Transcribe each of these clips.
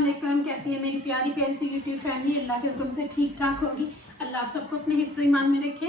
अस्सलाम, कैसी है मेरी प्यारी प्यारी सी यूट्यूब फैमिली। अल्लाह के हुक्म से ठीक ठाक होगी। अल्लाह आप सबको अपने हिफ्ज़ ईमान में रखे,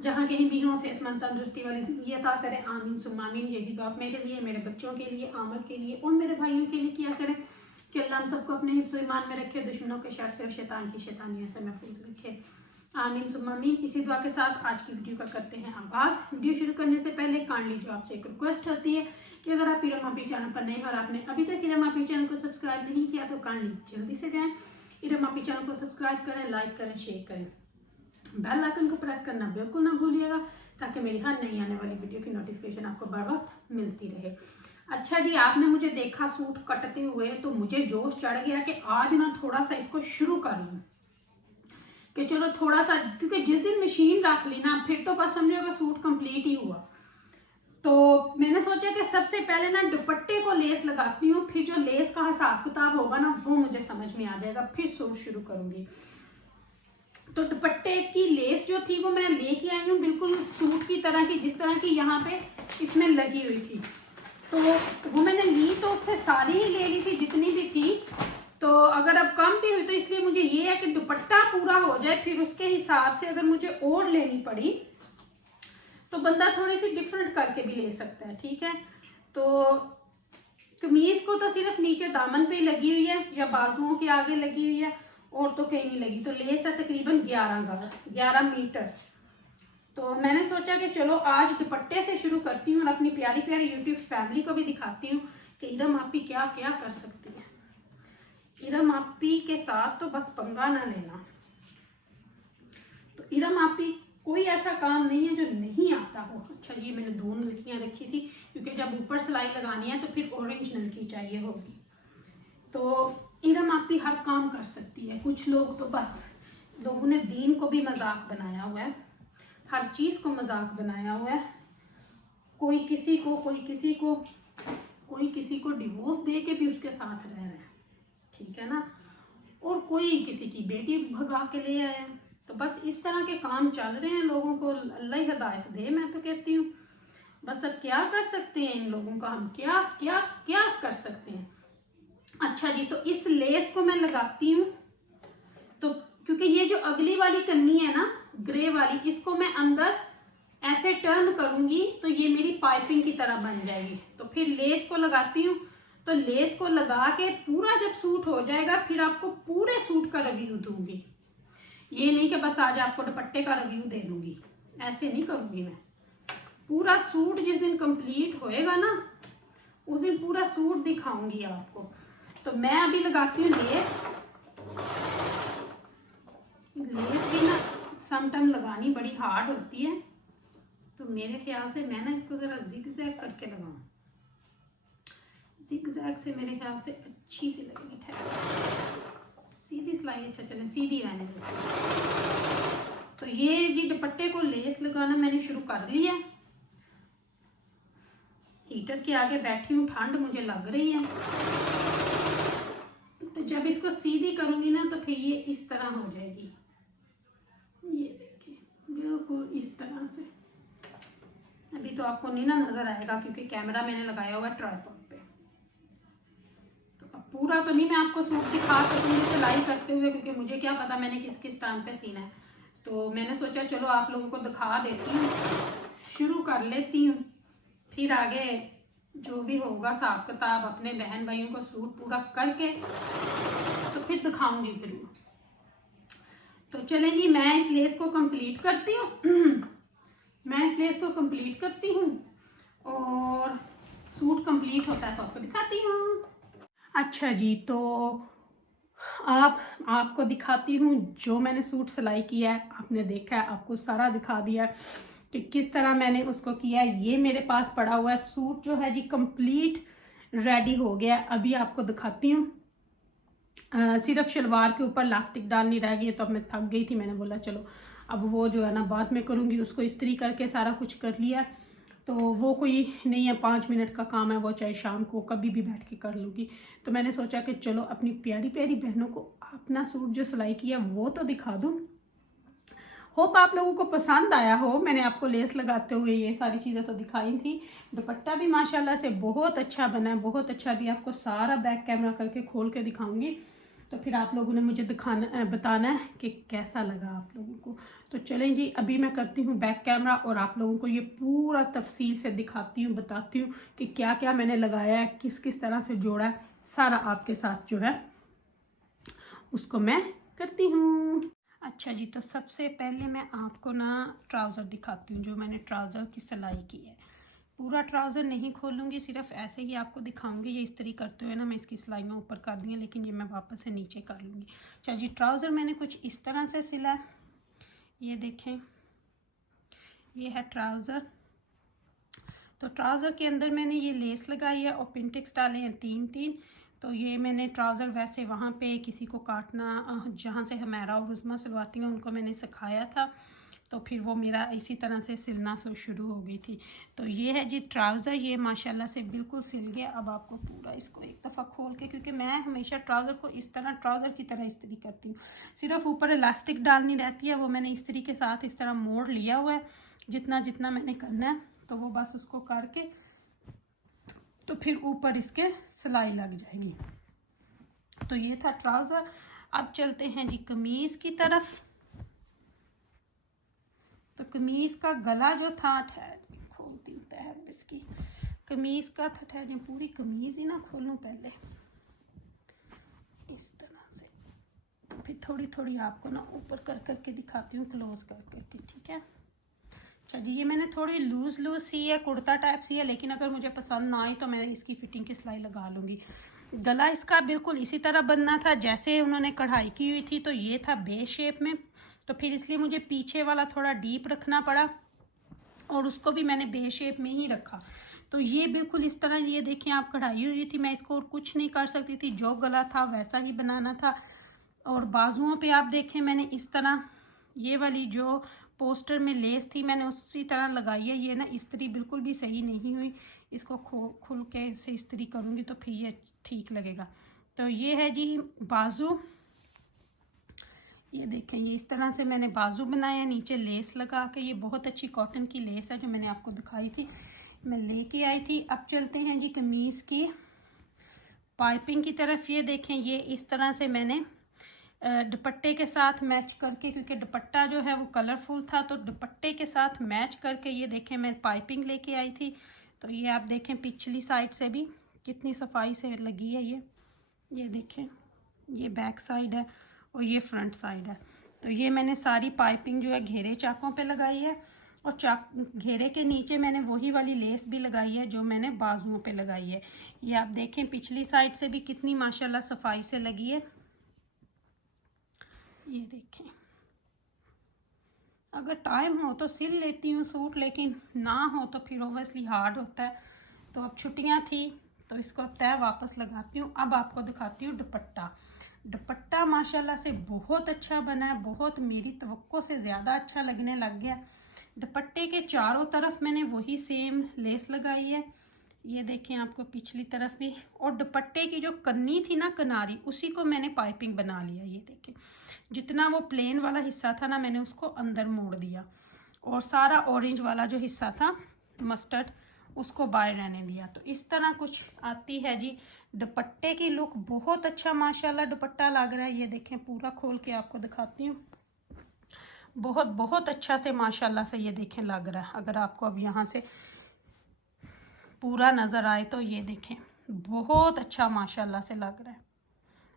जहाँ कहीं भी हों सेहतमंद तंदुरुस्ती वाली ज़िंदगी अता करें। आमीन सुम्मा आमीन। यही दुआ मेरे लिए, मेरे बच्चों के लिए, आमर के लिए और मेरे भाइयों के लिए किया करें कि अल्लाह हम सबको अपने हिफ्ज़ ईमान में रखे, दुश्मनों के शर से और शैतान की शैतानियों से महफूज रखे। आमीन सुम्मा आमीन। इसी दुआ के साथ आज की वीडियो का करते हैं आगाज़। वीडियो शुरू करने से पहले काइंडली जो आपसे एक रिक्वेस्ट होती है कि अगर आप इरम आपी चैनल पर नए और आपने अभी तक इरम आपी चैनल को सब्सक्राइब नहीं किया तो काइंडली जल्दी से जाएं, इरम आपी चैनल को सब्सक्राइब करें, लाइक करें, शेयर करें, बेल आइकन को प्रेस करना बिल्कुल ना भूलिएगा ताकि मेरी हर नई आने वाली वीडियो की नोटिफिकेशन आपको बर वक्त मिलती रहे। अच्छा जी, आपने मुझे देखा सूट कटते हुए तो मुझे जोश चढ़ गया कि आज ना थोड़ा सा इसको शुरू कर लूँ कि चलो थोड़ा सा, क्योंकि जिस दिन मशीन रख ली ना फिर तो बस समझोगा सूट कंप्लीट ही हुआ। तो मैंने सोचा कि सबसे पहले ना दुपट्टे को लेस लगाती हूँ, फिर जो लेस का हिसाब किताब होगा ना वो मुझे समझ में आ जाएगा, फिर सूट शुरू करूंगी। तो दुपट्टे की लेस जो थी वो मैं लेके आई हूँ बिल्कुल सूट की तरह की, जिस तरह की यहाँ पे इसमें लगी हुई थी। तो वो मैंने ली तो उससे सारी ही ले ली थी जितनी भी थी। तो अगर अब कम भी हुई तो इसलिए मुझे ये है कि दुपट्टा पूरा हो जाए, फिर उसके हिसाब से अगर मुझे और लेनी पड़ी तो बंदा थोड़ी सी डिफरेंट करके भी ले सकता है। ठीक है, तो कमीज को तो सिर्फ नीचे दामन पे लगी हुई है या बाजुओं के आगे लगी हुई है और तो कहीं नहीं लगी। तो लेस है तकरीबन 11 मीटर। तो मैंने सोचा कि चलो आज दुपट्टे से शुरू करती हूँ और अपनी प्यारी प्यारी यूट्यूब फैमिली को भी दिखाती हूँ कि इरम आपी क्या क्या कर सकती है। इरम आपी के साथ तो बस पंगा ना लेना। तो इरम आपी कोई ऐसा काम नहीं है जो नहीं आता हो। अच्छा जी, मैंने 2 नलकियां रखी थी क्योंकि जब ऊपर सिलाई लगानी है तो फिर ऑरेंज नलकी चाहिए होगी। तो इरम आपी हर काम कर सकती है। कुछ लोग तो बस, लोगों ने दीन को भी मजाक बनाया हुआ है, हर चीज को मजाक बनाया हुआ है। कोई किसी को डिवोर्स दे के भी उसके साथ रह रहा है, ठीक है ना, और कोई किसी की बेटी भगा के ले आया। तो बस इस तरह के काम चल रहे हैं लोगों को, अल्लाह ही हिदायत दे। मैं तो कहती हूँ बस अब क्या कर सकते हैं इन लोगों का, हम क्या क्या क्या कर सकते हैं। अच्छा जी, तो इस लेस को मैं लगाती हूँ तो क्योंकि ये जो अगली वाली कन्नी है ना ग्रे वाली, इसको मैं अंदर ऐसे टर्न करूंगी तो ये मेरी पाइपिंग की तरह बन जाएगी। तो फिर लेस को लगाती हूँ। तो लेस को लगा के पूरा जब सूट हो जाएगा फिर आपको पूरे सूट का रिव्यू दूंगी। ये नहीं कि बस आज आपको दुपट्टे का रिव्यू दे दूंगी, ऐसे नहीं करूंगी मैं। पूरा सूट जिस दिन कंप्लीट होएगा ना उस दिन पूरा सूट दिखाऊंगी आपको। तो मैं अभी लगाती हूँ लेस। लेस भी ना समटाइम लगानी बड़ी हार्ड होती है, तो मेरे ख्याल से मैं ना इसको जरा जिग-जैग करके लगाऊं। जिग-जैग से मेरे ख्याल से अच्छी सी लगेगी। सीधी सिलाई अच्छा चले, सीधी रहने दो। तो ये जी दुपट्टे को लेस लगाना मैंने शुरू कर लिया। हीटर के आगे बैठी हूँ, ठंड मुझे लग रही है। तो जब इसको सीधी करूंगी ना तो फिर ये इस तरह हो जाएगी। ये देखिए बिल्कुल इस तरह से। अभी तो आपको नहीं ना नजर आएगा क्योंकि कैमरा मैंने लगाया हुआ है ट्राइपॉड पे। तो अब पूरा तो नहीं मैं आपको सूट दिखा सकूंगी सिलाई करते हुए, क्योंकि मुझे क्या पता मैंने किस किस टाइम पे सीना है। तो मैंने सोचा चलो आप लोगों को दिखा देती हूँ, शुरू कर लेती हूँ, फिर आगे जो भी होगा हिसाब किताब अपने बहन भाइयों को सूट पूरा करके तो फिर दिखाऊंगी जरूर। तो चलेंगी, मैं इस लेस को कंप्लीट करती हूँ। मैं इस लेस को कंप्लीट करती हूँ और सूट कंप्लीट होता है तो आपको दिखाती हूँ। अच्छा जी, तो आपको दिखाती हूँ जो मैंने सूट सिलाई किया है। आपने देखा है, आपको सारा दिखा दिया कि किस तरह मैंने उसको किया है। ये मेरे पास पड़ा हुआ है सूट जो है जी कंप्लीट रेडी हो गया है। अभी आपको दिखाती हूँ। सिर्फ शलवार के ऊपर लास्टिक डालनी रह गई है, तो अब मैं थक गई थी, मैंने बोला चलो अब वो जो है ना बाद में करूँगी। उसको इस्त्री करके सारा कुछ कर लिया, तो वो कोई नहीं है, 5 मिनट का काम है, वो चाहे शाम को कभी भी बैठ के कर लूँगी। तो मैंने सोचा कि चलो अपनी प्यारी प्यारी बहनों को अपना सूट जो सिलाई किया वो तो दिखा दूँ होप आप लोगों को पसंद आया हो। मैंने आपको लेस लगाते हुए ये सारी चीज़ें तो दिखाई थी। दुपट्टा भी माशाल्लाह से बहुत अच्छा बना है, बहुत अच्छा। भी आपको सारा बैक कैमरा करके खोल के दिखाऊंगी, तो फिर आप लोगों ने मुझे बताना है कि कैसा लगा आप लोगों को। तो चलें जी, अभी मैं करती हूँ बैक कैमरा और आप लोगों को ये पूरा तफसील से दिखाती हूँ, बताती हूँ कि क्या क्या मैंने लगाया है, किस किस तरह से जोड़ा है, सारा आपके साथ जो है उसको मैं करती हूँ। अच्छा जी, तो सबसे पहले मैं आपको ना ट्राउज़र दिखाती हूँ, जो मैंने ट्राउज़र की सिलाई की है। पूरा ट्राउज़र नहीं खोलूँगी, सिर्फ ऐसे ही आपको दिखाऊंगी। ये इस्त्री करते हुए ना मैं इसकी सिलाई में ऊपर कर दी है, लेकिन ये मैं वापस से नीचे कर लूँगी। अच्छा जी, ट्राउज़र मैंने कुछ इस तरह से सिला। ये देखें, ये है ट्राउज़र। तो ट्राउज़र के अंदर मैंने ये लेस लगाई है और पिंटेक्स डाले हैं 3-3। तो ये मैंने ट्राउज़र वैसे वहाँ पे किसी को काटना, जहाँ से हमारा और उज़मा सिलवाती हैं, उनको मैंने सिखाया था, तो फिर वो मेरा इसी तरह से सिलना शुरू हो गई थी। तो ये है जी ट्राउज़र, ये माशाल्लाह से बिल्कुल सिल गया। अब आपको पूरा इसको एक दफ़ा खोल के, क्योंकि मैं हमेशा ट्राउज़र को इस तरह ट्राउज़र की तरह इस्त्री करती हूँ, सिर्फ ऊपर इलास्टिक डालनी रहती है। वो मैंने इस्त्री के साथ इस तरह मोड़ लिया हुआ है, जितना जितना मैंने करना है, तो वो बस उसको करके तो फिर ऊपर इसके सिलाई लग जाएगी। तो ये था ट्राउज़र। अब चलते हैं जी कमीज़ की तरफ। तो कमीज़ का गला जो था, ठहर खोलती हूँ तह इसकी, कमीज़ का था, ठहर पूरी कमीज़ ही ना खोलूँ पहले, इस तरह से। तो फिर थोड़ी थोड़ी आपको ना ऊपर कर करके दिखाती हूँ, क्लोज कर करके, ठीक है। अच्छा जी, ये मैंने थोड़ी लूज़ सी है, कुर्ता टाइप सी है, लेकिन अगर मुझे पसंद ना आई तो मैं इसकी फिटिंग की सिलाई लगा लूँगी। गला इसका बिल्कुल इसी तरह बनना था जैसे उन्होंने कढ़ाई की हुई थी। तो ये था बे शेप में, तो फिर इसलिए मुझे पीछे वाला थोड़ा डीप रखना पड़ा और उसको भी मैंने बे शेप में ही रखा। तो ये बिल्कुल इस तरह, ये देखिए आप, कढ़ाई हुई थी, मैं इसको और कुछ नहीं कर सकती थी, जो गला था वैसा ही बनाना था। और बाजुओं पे आप देखें, मैंने इस तरह ये वाली जो पोस्टर में लेस थी मैंने उसी तरह लगाई है। ये ना इस्त्री बिल्कुल भी सही नहीं हुई, इसको खुल के से इस्त्री करूँगी तो फिर ये ठीक लगेगा। तो ये है जी बाजू, ये देखें, ये इस तरह से मैंने बाजू बनाया, नीचे लेस लगा के। ये बहुत अच्छी कॉटन की लेस है जो मैंने आपको दिखाई थी, मैं लेके आई थी। अब चलते हैं जी कमीज़ की पाइपिंग की तरफ। ये देखें, ये इस तरह से मैंने दुपट्टे के साथ मैच करके, क्योंकि दुपट्टा जो है वो कलरफुल था, तो दुपट्टे के साथ मैच करके ये देखें मैं पाइपिंग लेके आई थी। तो ये आप देखें पिछली साइड से भी कितनी सफाई से लगी है। ये देखें, ये बैक साइड है और ये फ्रंट साइड है। तो ये मैंने सारी पाइपिंग जो है घेरे चाकों पे लगाई है, और घेरे के नीचे मैंने वही वाली लेस भी लगाई है जो मैंने बाजुओं पे लगाई है। ये आप देखें पिछली साइड से भी कितनी माशाल्लाह सफाई से लगी है। ये देखें, अगर टाइम हो तो सिल लेती हूँ सूट, लेकिन ना हो तो फिर ओबियसली हार्ड होता है। तो अब छुट्टियाँ थी तो इसको तय वापस लगाती हूँ। अब आपको दिखाती हूँ दुपट्टा। दुपट्टा माशाल्लाह से बहुत अच्छा बना है, बहुत मेरी तवक्को से ज़्यादा अच्छा लगने लग गया। दुपट्टे के चारों तरफ मैंने वही सेम लेस लगाई है, ये देखें आपको पिछली तरफ भी। और दुपट्टे की जो कन्नी थी ना, किनारी, उसी को मैंने पाइपिंग बना लिया। ये देखें, जितना वो प्लेन वाला हिस्सा था ना, मैंने उसको अंदर मोड़ दिया, और सारा ऑरेंज वाला जो हिस्सा था मस्टर्ड, उसको बाहर रहने दिया। तो इस तरह कुछ आती है जी दुपट्टे की लुक। बहुत अच्छा माशाल्लाह दुपट्टा लग रहा है। ये देखें, पूरा खोल के आपको दिखाती हूँ, बहुत बहुत अच्छा से माशाल्लाह से ये देखें लग रहा है। अगर आपको अब यहाँ से पूरा नज़र आए तो ये देखें, बहुत अच्छा माशाल्लाह से लग रहा है।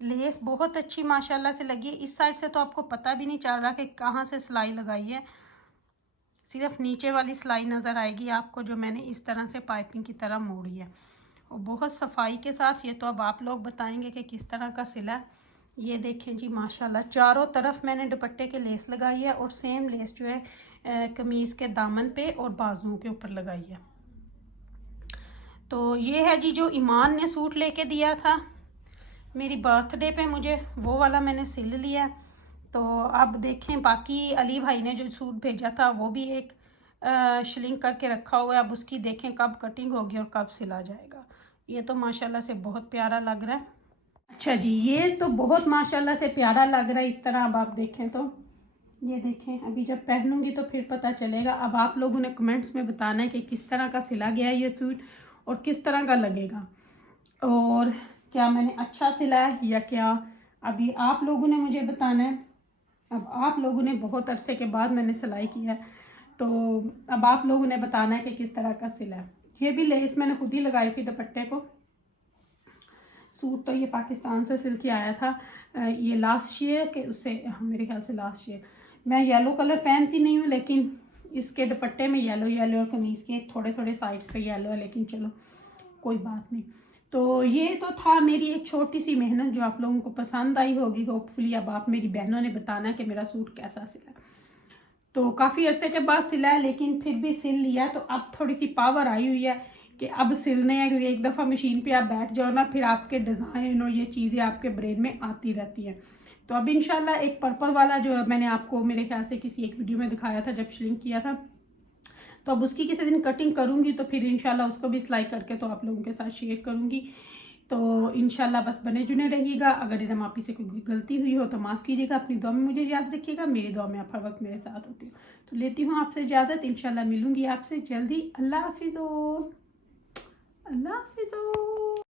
लेस बहुत अच्छी माशाल्लाह से लगी है। इस साइड से तो आपको पता भी नहीं चल रहा कि कहाँ से सिलाई लगाई है, सिर्फ नीचे वाली सिलाई नज़र आएगी आपको, जो मैंने इस तरह से पाइपिंग की तरह मोड़ी है, और बहुत सफाई के साथ। ये तो अब आप लोग बताएंगे कि किस तरह का सिला है। ये देखें जी माशाल्लाह, चारों तरफ मैंने दुपट्टे के लेस लगाई है, और सेम लेस जो है कमीज़ के दामन पे और बाजुओं के ऊपर लगाई है। तो ये है जी जो ईमान ने सूट लेके दिया था मेरी बर्थडे पे, मुझे वो वाला मैंने सिल लिया। तो अब देखें, बाकी अली भाई ने जो सूट भेजा था वो भी एक श्रिंक करके रखा हुआ है। अब उसकी देखें कब कटिंग होगी और कब सिला जाएगा। ये तो माशाल्लाह से बहुत प्यारा लग रहा है। अच्छा जी, ये तो बहुत माशाल्लाह से प्यारा लग रहा है इस तरह। अब आप देखें तो ये देखें, अभी जब पहनूंगी तो फिर पता चलेगा। अब आप लोगों ने कमेंट्स में बताना है कि किस तरह का सिला गया है ये सूट और किस तरह का लगेगा, और क्या मैंने अच्छा सिला है या क्या, अभी आप लोगों ने मुझे बताना है। अब आप लोगों ने बहुत अरसे के बाद मैंने सिलाई किया है, तो अब आप लोगों ने बताना है कि किस तरह का सिला है। ये भी लेस मैंने खुद ही लगाई थी दुपट्टे को। सूट तो ये पाकिस्तान से सिल के आया था, ये लास्ट ईयर के उससे, मेरे ख्याल से लास्ट ईयर। मैं येलो कलर पहनती नहीं हूँ, लेकिन इसके दुपट्टे में येलो येलो और कमीज़ के थोड़े थोड़े साइड्स पे येलो है, लेकिन चलो कोई बात नहीं। तो ये तो था मेरी एक छोटी सी मेहनत जो आप लोगों को पसंद आई होगी होपफुली। अब आप मेरी बहनों ने बताना कि मेरा सूट कैसा सिला। तो काफ़ी अरसे के बाद सिला है, लेकिन फिर भी सिल लिया, तो अब थोड़ी सी पावर आई हुई है कि अब सिलने हैं, क्योंकि एक दफ़ा मशीन पे आप बैठ जाओ ना, फिर आपके डिज़ाइन और ये चीज़ें आपके ब्रेन में आती रहती हैं। तो अब इंशाल्लाह एक पर्पल वाला जो मैंने आपको मेरे ख्याल से किसी एक वीडियो में दिखाया था जब श्रिंक किया था, तो अब उसकी किसी दिन कटिंग करूँगी, तो फिर इंशाल्लाह उसको भी सिलाई करके तो आप लोगों के साथ शेयर करूँगी। तो इंशाल्लाह बस बने जुने रहिएगा। अगर इधम आप से कोई गलती हुई हो तो माफ़ कीजिएगा, अपनी दुआ में मुझे याद रखिएगा। मेरी दुआ में आप हर वक्त मेरे साथ होती हो। तो लेती हूँ आपसे इजाज़त, इंशाल्लाह मिलूँगी आपसे जल्दी। अल्लाह हाफिज़। अल्लाह हाफिज़।